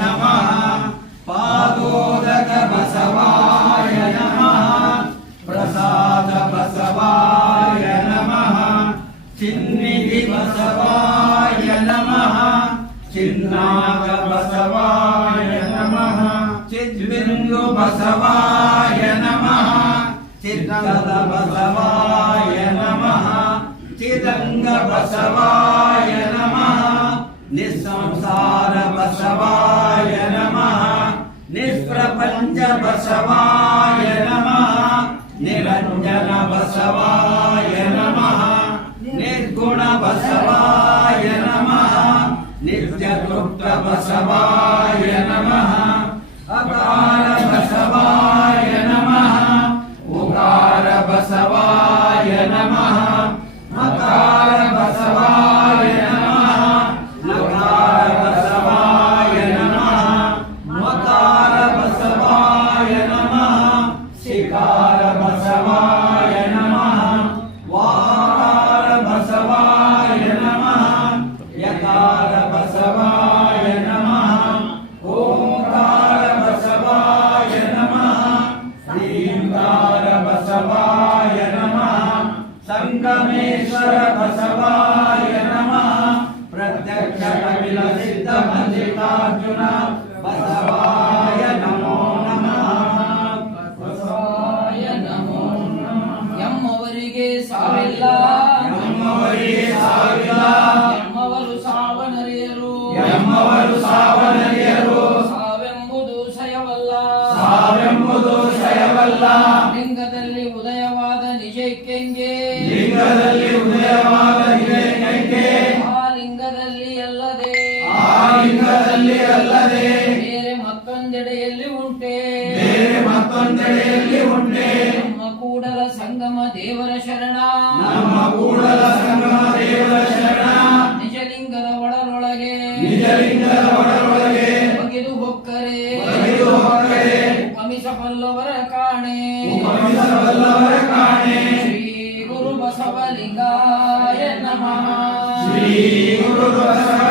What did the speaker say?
नमः पादोदक बसवाय नमः प्रसाद बसवाय नमः चिन्निधि बसवाय नमः चिन्नाग बसवाय नमः चिद्बिन्दु बसवाय नमः चित्तद बसवाय नमः चिदङ्ग बसवाय नमः निःसंसार बसवाय नमः నిరంజ బసవాయ నమ నిరంజన బసవాయ నమ నిర్గుణ బసవాయ నమ నిత్యతృప్త బసవాయ శ్రీకారబసవాయ నమ. వాకారబసవాయ నమ. యకారబసవాయ నమ. ఓంకారబసవాయ నమ. శ్రీంకారబసవాయ నమ. సంగమేశ్వర బసవాయ నమ. ప్రత్యక్ష కపిల సిద్ధ మందిరార్జున ಎಮ್ಮವರಿಗೆ ಸಾವಿಲ್ಲ ನಮ್ಮವರಿಗೆ ಸಾವಿಲ್ಲ ಎಮ್ಮವರು ಸಾವನರಿಯರು. ಎಮ್ಮವರು ಸಾವನರಿಯರು. ಸಾವೆಂಬುದು ಸಯವಲ್ಲ ಸಾವೆಂಬುದು ಶಯವಲ್ಲ. ಲಿಂಗದಲ್ಲಿ ಉದಯವಾದ ನಿಜಕ್ಕೆಂಗೆ ಲಿಂಗದಲ್ಲಿ ಉದಯವಾದ ನಿಜಕ್ಕೆಂಗೆ ಆ ಲಿಂಗದಲ್ಲಿ ಅಲ್ಲದೆ. ಆ ಲಿಂಗದಲ್ಲಿ ಅಲ್ಲದೆ. ನಿಜಲಿಂಗದ ಒಡರೊಳಗೆ ಬಗೆದು ಹೊಕ್ಕರೆ. ಬಗೆದು ಹೋಗರೆ ಉಪಮಿಸಬಲ್ಲವರ ಕಾಣೆ. ಉಪಮಿಸಬಲ್ಲವರ ಕಾಣೆ. ಶ್ರೀ ಗುರು ಬಸವಲಿಂಗಾಯ ನಮಃ. ಶ್ರೀ ಗುರು ಬಸವ